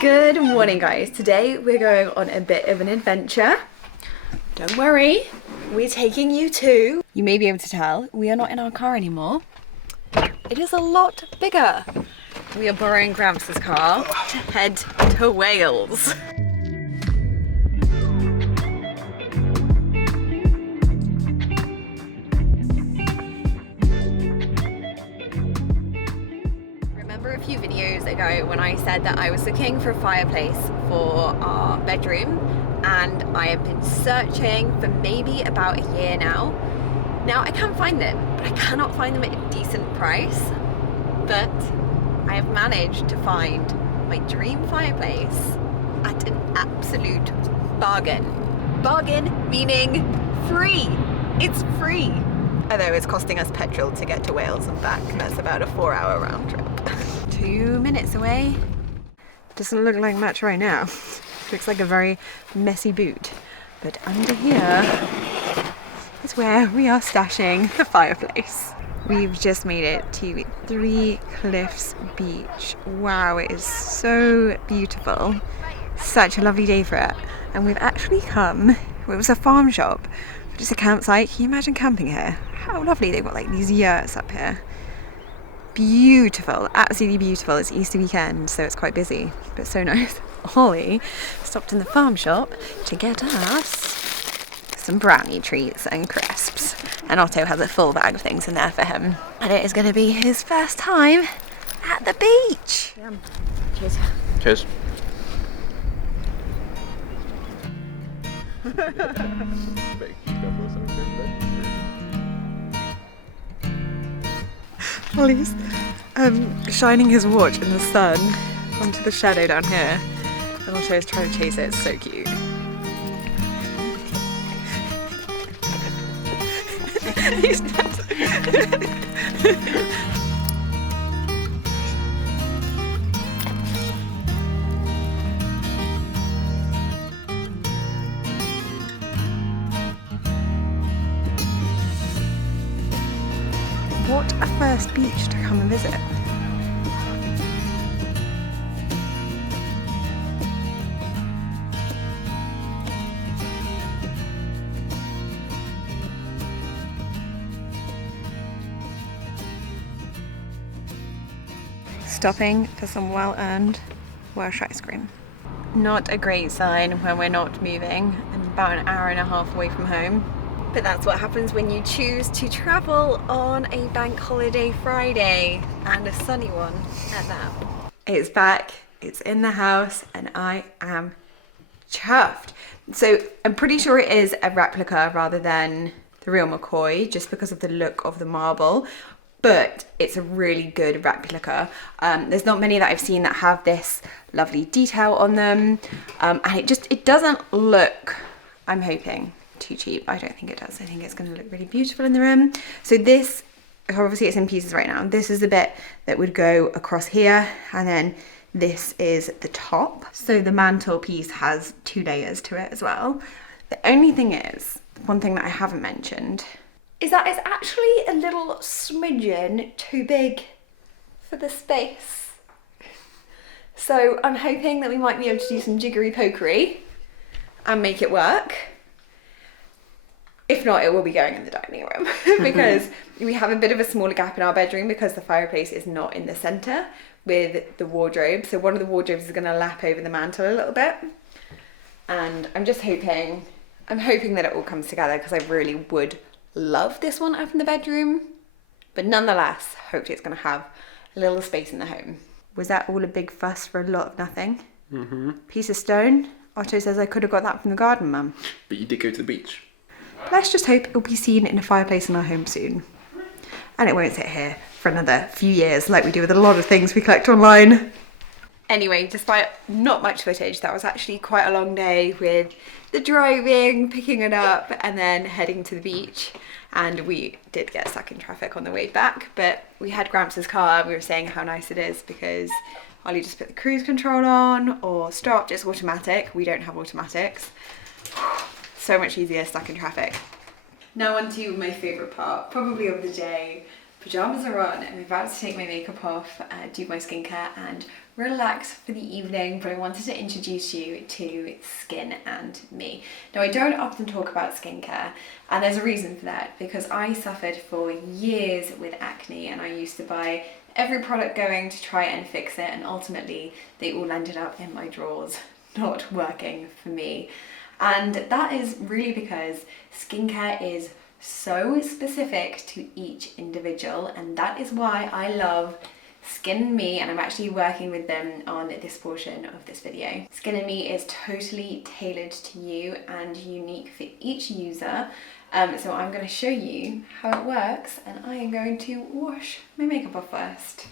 Good morning, guys. Today we're going on a bit of an adventure. Don't worry, we're taking you to... You may be able to tell, we are not in our car anymore. It is a lot bigger. We are borrowing Gramps' car to head to Wales. Remember a few videos ago when I said that I was looking for a fireplace for our bedroom, and I have been searching for maybe about a year now. Now I can't find them, but I cannot find them at a decent price. But I have managed to find my dream fireplace at an absolute bargain. Bargain meaning free. It's free. Although it's costing us petrol to get to Wales and back. That's about a 4-hour round trip. 2 minutes away. Doesn't look like much right now. Looks like a very messy boot. But under here is where we are stashing the fireplace. We've just made it to Three Cliffs Beach. Wow, it is so beautiful. Such a lovely day for it. And we've actually come, well, it was a farm shop, but it's a campsite. Can you imagine camping here? How lovely. They've got like these yurts up here. Beautiful, absolutely beautiful. It's Easter weekend, so it's quite busy, but so nice. Holly stopped in the farm shop to get us some brownie treats and crisps. And Otto has a full bag of things in there for him. And it is going to be his first time at the beach. Yeah. Cheers. Cheers. Holly's shining his watch in the sun onto the shadow down here. And Otto is trying to chase it. It's so cute. He's not. What a first beach to come and visit. Stopping for some well-earned Welsh ice cream. Not a great sign when we're not moving and about an hour and a half away from home. But that's what happens when you choose to travel on a bank holiday Friday, and a sunny one at that. It's back, it's in the house, and I am chuffed. So I'm pretty sure it is a replica rather than the real McCoy, just because of the look of the marble. But it's a really good replica. There's not many that I've seen that have this lovely detail on them. And it doesn't look, I'm hoping, too cheap. I don't think it does. I think it's going to look really beautiful in the room. So this, obviously it's in pieces right now. This is the bit that would go across here, and then this is the top. So the mantelpiece has 2 layers to it as well. The only thing is, one thing that I haven't mentioned, is that it's actually a little smidgen too big for the space. So I'm hoping that we might be able to do some jiggery pokery and make it work. If not, it will be going in the dining room because we have a bit of a smaller gap in our bedroom because the fireplace is not in the centre with the wardrobe. So one of the wardrobes is going to lap over the mantle a little bit. And I'm hoping that it all comes together because I really would love this one up in the bedroom. But nonetheless, hopefully it's going to have a little space in the home. Was that all a big fuss for a lot of nothing? Mm-hmm. Piece of stone. Otto says I could have got that from the garden, Mum. But you did go to the beach. Let's just hope it'll be seen in a fireplace in our home soon. And it won't sit here for another few years like we do with a lot of things we collect online. Anyway, despite not much footage, that was actually quite a long day with the driving, picking it up, and then heading to the beach. And we did get stuck in traffic on the way back, but we had Gramps' car. We were saying how nice it is because Ollie just put the cruise control on or stopped. It's automatic. We don't have automatics. So much easier stuck in traffic. Now on to my favourite part, probably of the day. Pyjamas are on and I'm about to take my makeup off, do my skincare and relax for the evening, but I wanted to introduce you to Skin and Me. Now, I don't often talk about skincare, and there's a reason for that, because I suffered for years with acne, and I used to buy every product going to try and fix it, and ultimately they all ended up in my drawers, not working for me. And that is really because skincare is so specific to each individual, and that is why I love Skin and Me, and I'm actually working with them on this portion of this video. Skin and Me is totally tailored to you and unique for each user. So I'm going to show you how it works, and I am going to wash my makeup off first.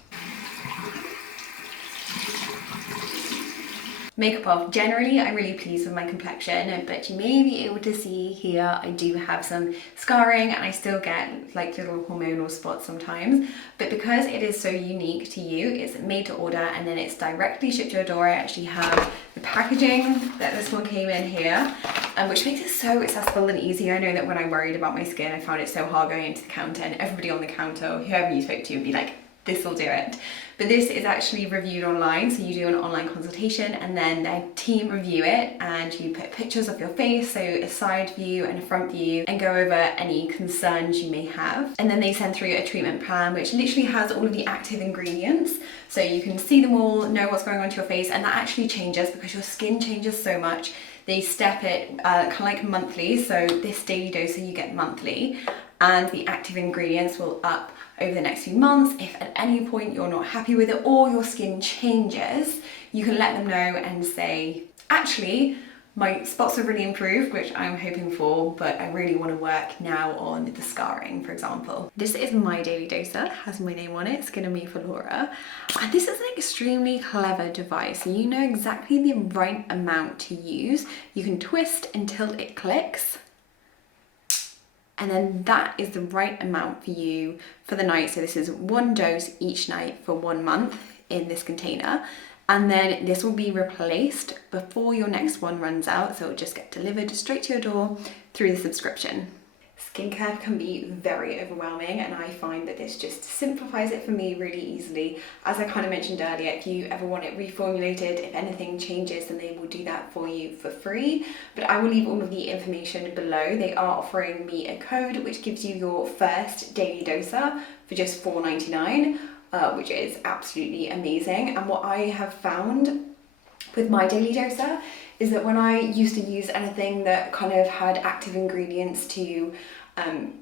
Makeup off. Generally, I'm really pleased with my complexion, but you may be able to see here I do have some scarring, and I still get like little hormonal spots sometimes. But because it is so unique to you, it's made to order, and then it's directly shipped to your door. I actually have the packaging that this one came in here, which makes it so accessible and easy. I know that when I worried about my skin, I found it so hard going into the counter, and everybody on the counter, whoever you spoke to, would be like, this will do it. But this is actually reviewed online, so you do an online consultation, and then their team review it, and you put pictures of your face, so a side view and a front view, and go over any concerns you may have. And then they send through a treatment plan, which literally has all of the active ingredients, so you can see them all, know what's going on to your face, and that actually changes because your skin changes so much. They step it kind of like monthly, so this daily dose you get monthly, and the active ingredients will up over the next few months. If at any point you're not happy with it or your skin changes, you can let them know and say, actually, my spots have really improved, which I'm hoping for, but I really want to work now on the scarring, for example. This is my daily doser, has my name on it, Skin and Me for Laura. And this is an extremely clever device. You know exactly the right amount to use. You can twist until it clicks, and then that is the right amount for you for the night. So this is one dose each night for 1 month in this container. And then this will be replaced before your next one runs out. So it'll just get delivered straight to your door through the subscription. Skincare can be very overwhelming, and I find that this just simplifies it for me really easily. As I kind of mentioned earlier, if you ever want it reformulated, if anything changes, then they will do that for you for free. But I will leave all of the information below. They are offering me a code which gives you your first daily doser for just $4.99, which is absolutely amazing. And what I have found with my daily doser is that when I used to use anything that kind of had active ingredients to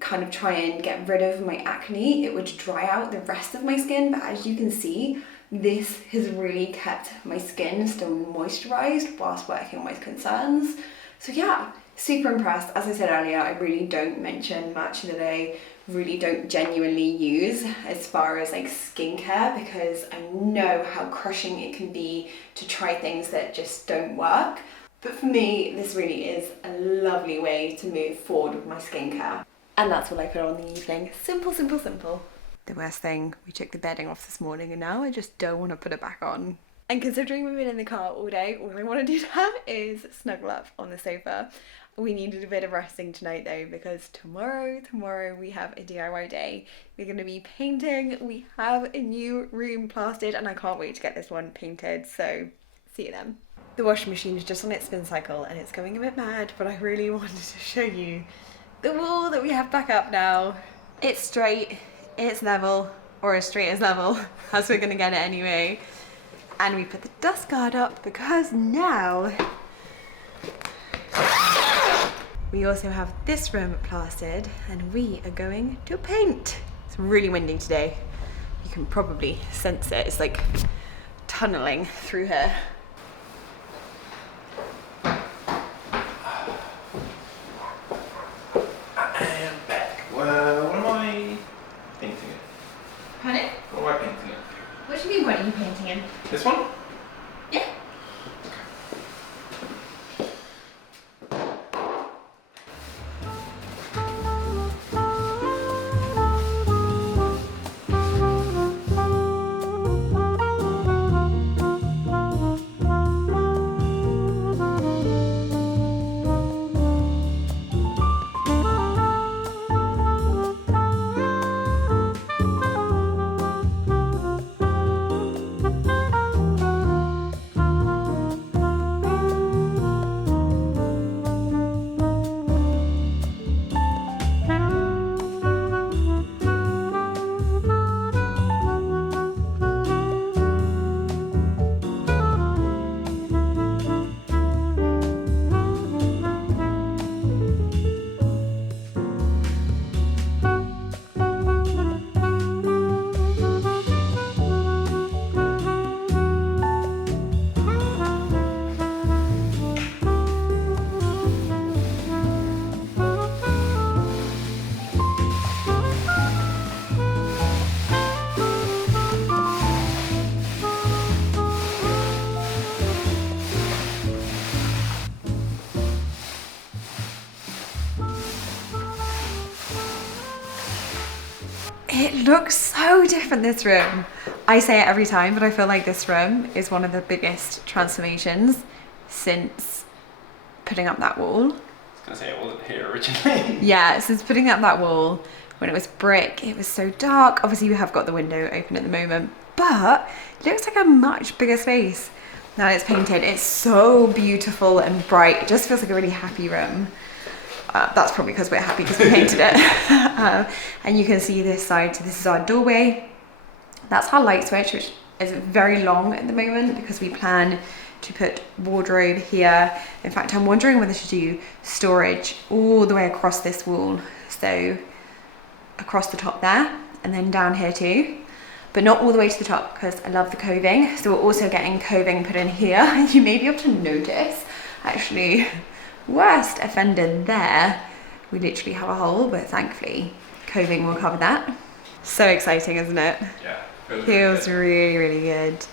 kind of try and get rid of my acne, it would dry out the rest of my skin. But as you can see, this has really kept my skin still moisturized whilst working on my concerns. So yeah, super impressed. As I said earlier, I really don't mention much that I really don't genuinely use as far as like skincare, because I know how crushing it can be to try things that just don't work. But for me, this really is a lovely way to move forward with my skincare. And that's what I put on in the evening. Simple, simple, simple. The worst thing, we took the bedding off this morning, and now I just don't want to put it back on. And considering we've been in the car all day, all I want to do now is snuggle up on the sofa. We needed a bit of resting tonight though, because tomorrow we have a DIY day. We're going to be painting. We have a new room plastered, and I can't wait to get this one painted, so see you then. The washing machine is just on its spin cycle and it's going a bit mad, but I really wanted to show you the wall that we have back up now. It's straight, it's level, or as straight as level as we're going to get it anyway. And we put the dust guard up because now we also have this room plastered, and we are going to paint. It's really windy today. You can probably sense it. It's like tunneling through here. I am back. What am I painting in? Pardon? What am I painting in? What do you mean, what are you painting in? This one? Yeah. It looks so different, this room. I say it every time, but I feel like this room is one of the biggest transformations since putting up that wall. I was gonna say it wasn't here originally. Yeah, since putting up that wall, when it was brick, it was so dark. Obviously we have got the window open at the moment, but it looks like a much bigger space now it's painted. It's so beautiful and bright. It just feels like a really happy room. That's probably because we're happy because we painted it. And you can see this side, so this is our doorway. That's our light switch, which is very long at the moment because we plan to put wardrobe here. In fact, I'm wondering whether to do storage all the way across this wall. So across the top there and then down here too, but not all the way to the top because I love the coving. So we're also getting coving put in here. You may be able to notice, actually, worst offender there, we literally have a hole, but thankfully coving will cover that. So exciting, isn't it? Yeah. Feels really, really good.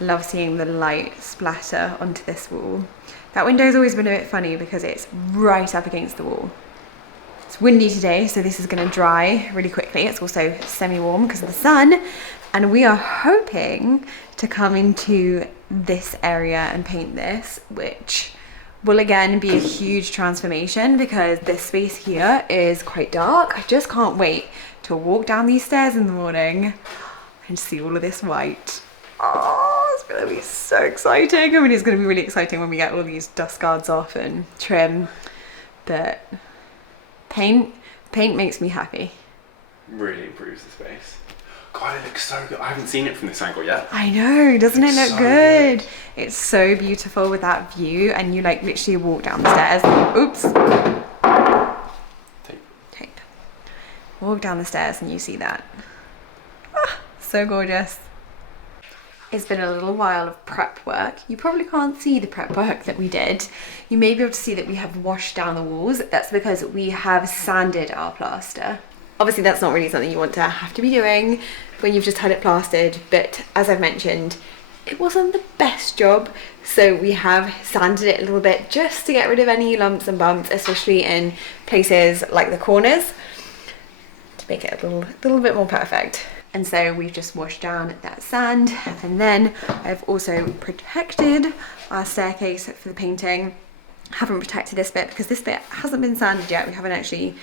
Love seeing the light splatter onto this wall. That window's always been a bit funny because it's right up against the wall. It's windy today, so this is going to dry really quickly. It's also semi-warm because of the sun, and we are hoping to come into this area and paint this, which will again be a huge transformation because this space here is quite dark. I just can't wait to walk down these stairs in the morning and see all of this white. Oh, it's going to be so exciting. I mean, it's going to be really exciting when we get all these dust guards off and trim, but paint makes me happy. Really improves the space. God, it looks so good. I haven't seen it from this angle yet. I know, doesn't it look so good? It's so beautiful with that view, and you like literally walk down the stairs. Oops. Tape. Walk down the stairs and you see that. Ah, so gorgeous. It's been a little while of prep work. You probably can't see the prep work that we did. You may be able to see that we have washed down the walls. That's because we have sanded our plaster. Obviously that's not really something you want to have to be doing when you've just had it plastered, but as I've mentioned, it wasn't the best job. So we have sanded it a little bit just to get rid of any lumps and bumps, especially in places like the corners, to make it a little bit more perfect. And so we've just washed down that sand, and then I've also protected our staircase for the painting. Haven't protected this bit because this bit hasn't been sanded yet. We haven't actually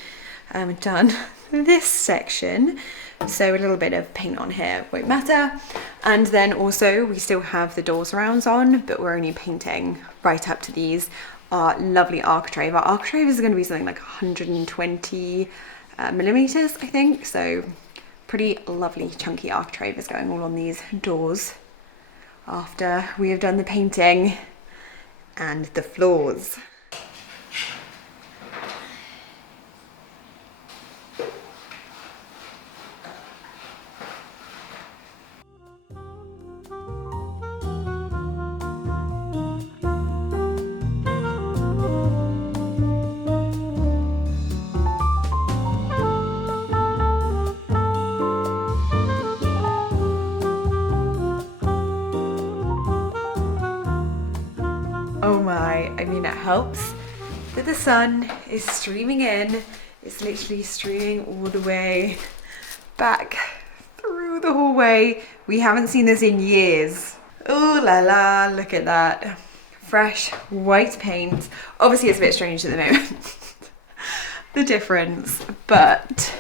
done this section, so a little bit of paint on here won't matter. And then also we still have the door surrounds on, but we're only painting right up to these. Our lovely architrave. Our architrave is going to be something like 120 millimeters, I think, so pretty lovely chunky architrave is going all on these doors after we have done the painting and the floors. Oh my, I mean, it helps that the sun is streaming in. It's literally streaming all the way back through the hallway. We haven't seen this in years. Ooh la la, look at that. Fresh white paint. Obviously it's a bit strange at the moment, the difference, but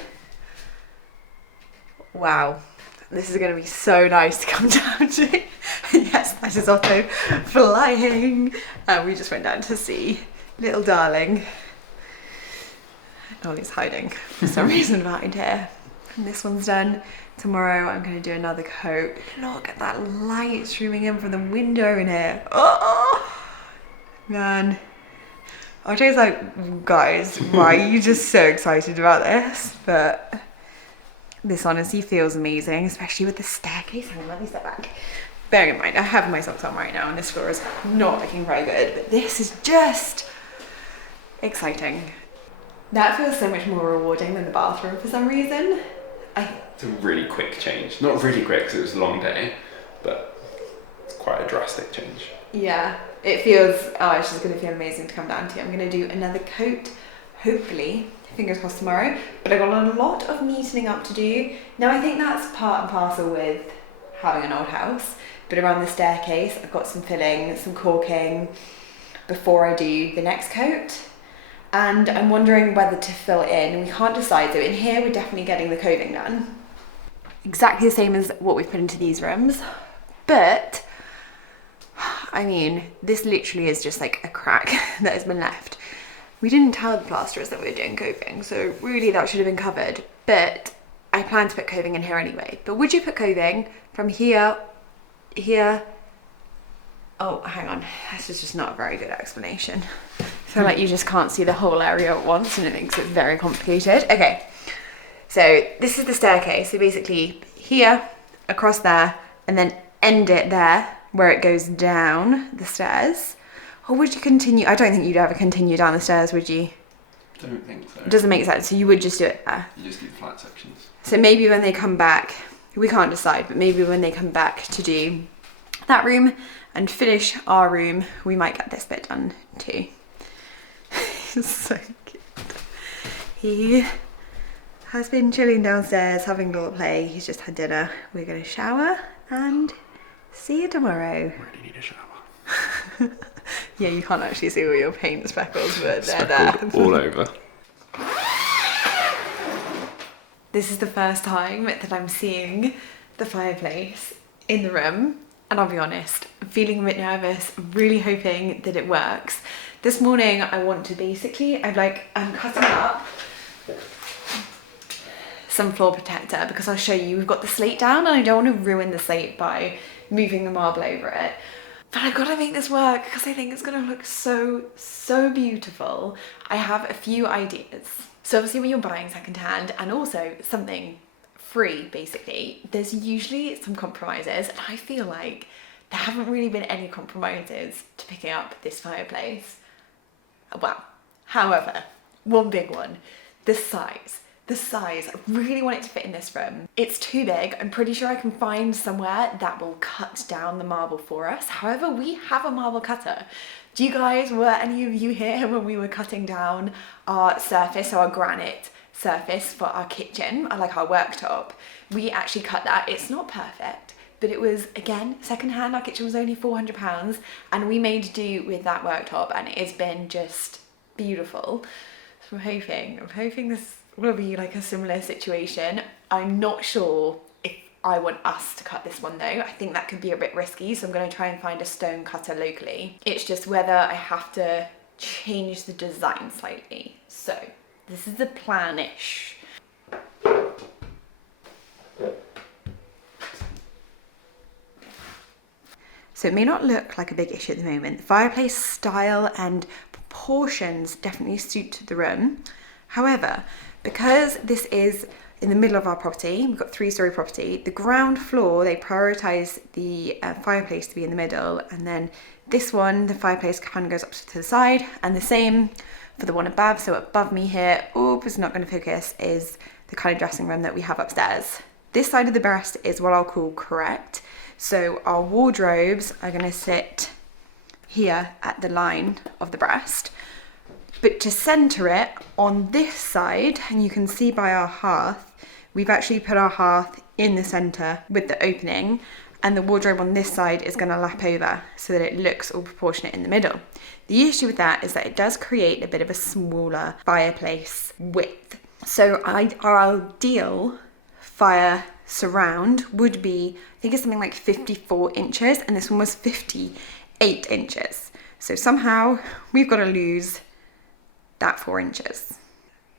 wow. This is going to be so nice to come down to. Yes, that is Otto flying. We just went down to see little darling. Ollie's hiding for some reason behind here. And this one's done. Tomorrow I'm going to do another coat. Look at that light streaming in from the window in here. Oh, man. Otto's like, guys, why are you just so excited about this? But this honestly feels amazing, especially with the staircase. Hang on, let me step back. Bearing in mind, I have my socks on right now and this floor is not looking very good, but this is just exciting. That feels so much more rewarding than the bathroom for some reason. It's a really quick change. Not really quick because it was a long day, but it's quite a drastic change. Yeah, it feels, oh, it's just going to feel amazing to come down to. I'm going to do another coat, hopefully fingers crossed tomorrow. But I've got a lot of neatening up to do. Now I think that's part and parcel with having an old house, but around the staircase I've got some filling, some caulking before I do the next coat. And I'm wondering whether to fill in. We can't decide. So in here we're definitely getting the coving done. Exactly the same as what we've put into these rooms. But, I mean, this literally is just like a crack that has been left. We didn't tell the plasterers that we were doing coving, so really that should have been covered. But I plan to put coving in here anyway. But would you put coving from here, here? Oh, hang on. This is just not a very good explanation. I feel like you just can't see the whole area at once and it makes it very complicated. Okay, so this is the staircase. So basically here, across there, and then end it there where it goes down the stairs. Or would you continue? I don't think you'd ever continue down the stairs, would you? Don't think so. It doesn't make sense. So you would just do it there. You just do the flat sections. So maybe when they come back, we can't decide, but maybe when they come back to do that room and finish our room, we might get this bit done too. He's so cute. He has been chilling downstairs, having a little play. He's just had dinner. We're going to shower and see you tomorrow. Really need a shower. Yeah, you can't actually see all your paint speckles, but they're there. All over. This is the first time that I'm seeing the fireplace in the room, and I'll be honest, I'm feeling a bit nervous, really hoping that it works. This morning I want to basically, I'm cutting up some floor protector because I'll show you, we've got the slate down and I don't want to ruin the slate by moving the marble over it. But I've got to make this work because I think it's going to look so beautiful. I have a few ideas. So obviously when you're buying secondhand and also something free, basically, there's usually some compromises, and I feel like there haven't really been any compromises to picking up this fireplace. Well, however, one big one, the size. The size, I really want it to fit in this room. It's too big. I'm pretty sure I can find somewhere that will cut down the marble for us. However, we have a marble cutter. Were any of you here when we were cutting down our surface, so our granite surface for our kitchen, or like our worktop? We actually cut that. It's not perfect, but it was, again, secondhand. Our kitchen was only £400 and we made do with that worktop and it has been just beautiful. So I'm hoping this will be like a similar situation. I'm not sure if I want us to cut this one though. I think that could be a bit risky, so I'm going to try and find a stone cutter locally. It's just whether I have to change the design slightly. So this is the plan-ish. So it may not look like a big issue at the moment. The fireplace style and proportions definitely suit the room. However, because this is in the middle of our property, we've got 3-story property, the ground floor, they prioritise the fireplace to be in the middle, and then this one, the fireplace kind of goes up to the side, and the same for the one above. So above me here, it's not going to focus, is the kind of dressing room that we have upstairs. This side of the breast is what I'll call correct. So our wardrobes are going to sit here at the line of the breast. But to centre it on this side, and you can see by our hearth, we've actually put our hearth in the centre with the opening, and the wardrobe on this side is going to lap over so that it looks all proportionate in the middle. The issue with that is that it does create a bit of a smaller fireplace width. So our ideal fire surround would be, I think it's something like 54 inches, and this one was 58 inches. So somehow we've got to lose that 4 inches.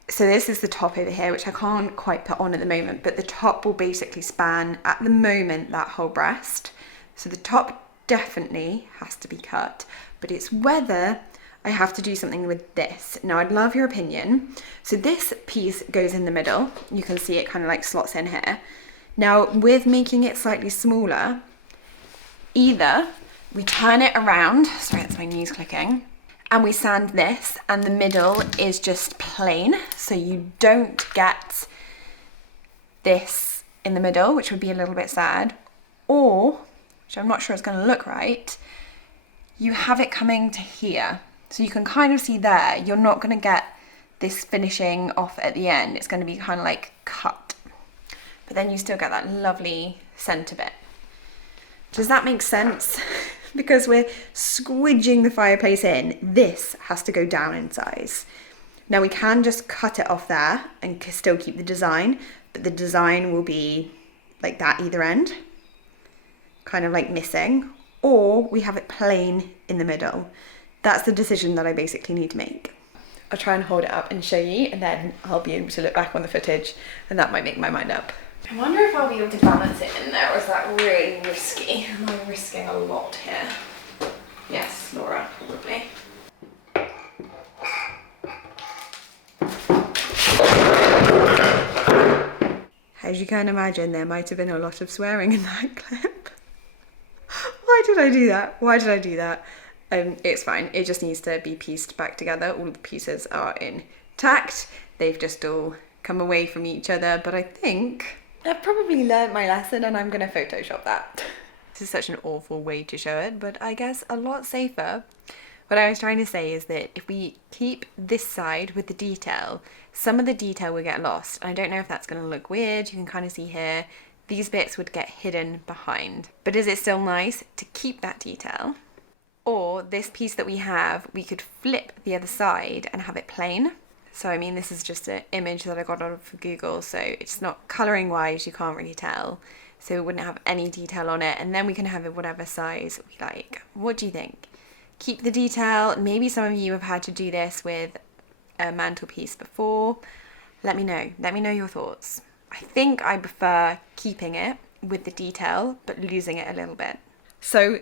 So this is the top over here, which I can't quite put on at the moment, but the top will basically span at the moment that whole breast. So the top definitely has to be cut, but it's whether I have to do something with this. Now I'd love your opinion. So this piece goes in the middle. You can see it kind of like slots in here. Now with making it slightly smaller, either we turn it around, sorry that's my knees clicking, and we sand this, and the middle is just plain, so you don't get this in the middle, which would be a little bit sad, or, which I'm not sure it's going to look right, you have it coming to here. So you can kind of see there, you're not going to get this finishing off at the end, it's going to be kind of like cut. But then you still get that lovely centre bit. Does that make sense? Because we're squidging the fireplace in, this has to go down in size. Now we can just cut it off there and still keep the design, but the design will be like that either end, kind of like missing, or we have it plain in the middle. That's the decision that I basically need to make. I'll try and hold it up and show you, and then I'll be able to look back on the footage, and that might make my mind up. I wonder if I'll be able to balance it in there, or is that really risky? Am I risking a lot here? Yes, Laura, probably. As you can imagine, there might have been a lot of swearing in that clip. Why did I do that? Why did I do that? It's fine. It just needs to be pieced back together. All the pieces are intact. They've just all come away from each other, but I think I've probably learned my lesson and I'm gonna Photoshop that. This is such an awful way to show it, but I guess a lot safer. What I was trying to say is that if we keep this side with the detail, some of the detail will get lost. I don't know if that's gonna look weird. You can kind of see here, these bits would get hidden behind. But is it still nice to keep that detail? Or this piece that we have, we could flip the other side and have it plain. So I mean, this is just an image that I got out of Google, so it's not colouring wise, you can't really tell. So it wouldn't have any detail on it, and then we can have it whatever size we like. What do you think? Keep the detail. Maybe some of you have had to do this with a mantelpiece before. Let me know your thoughts. I think I prefer keeping it with the detail, but losing it a little bit. So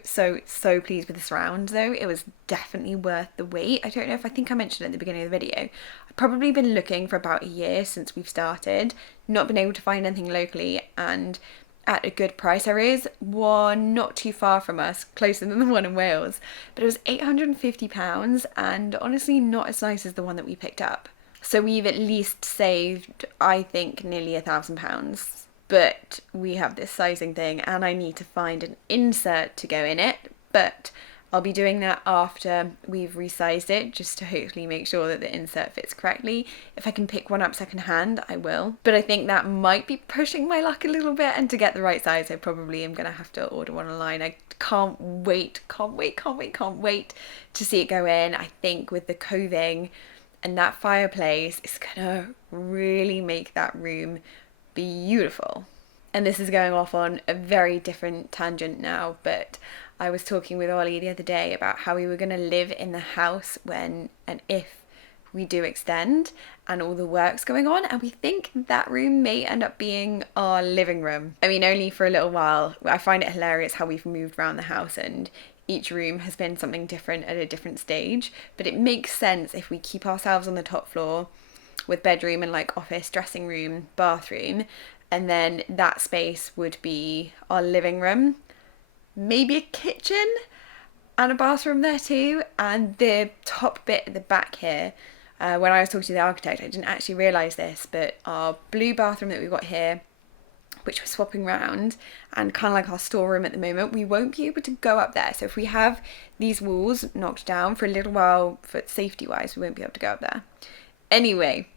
pleased with this round though. It was definitely worth the wait. I don't know if I think I mentioned it at the beginning of the video. I've probably been looking for about a year since we've started, not been able to find anything locally and at a good price. There is one not too far from us, closer than the one in Wales, but it was £850 and honestly not as nice as the one that we picked up. So we've at least saved, I think, nearly £1,000. But we have this sizing thing and I need to find an insert to go in it, but I'll be doing that after we've resized it, just to hopefully make sure that the insert fits correctly. If I can pick one up second hand, I will. But I think that might be pushing my luck a little bit, and to get the right size, I probably am going to have to order one online. I can't wait to see it go in. I think with the coving and that fireplace, it's going to really make that room beautiful. And this is going off on a very different tangent now, but I was talking with Ollie the other day about how we were going to live in the house when and if we do extend and all the work's going on, and we think that room may end up being our living room. I mean, only for a little while. I find it hilarious how we've moved around the house and each room has been something different at a different stage, but it makes sense if we keep ourselves on the top floor with bedroom and like office, dressing room, bathroom, and then that space would be our living room, maybe a kitchen and a bathroom there too, and the top bit at the back here, when I was talking to the architect, I didn't actually realise this, but our blue bathroom that we've got here, which we're swapping around, and kind of like our storeroom at the moment, we won't be able to go up there. So if we have these walls knocked down for a little while, for safety wise, we won't be able to go up there. Anyway,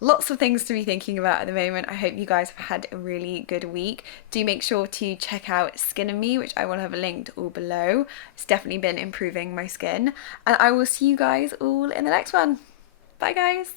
lots of things to be thinking about at the moment. I hope you guys have had a really good week. Do make sure to check out Skin and Me, which I will have linked all below. It's definitely been improving my skin. And I will see you guys all in the next one. Bye guys.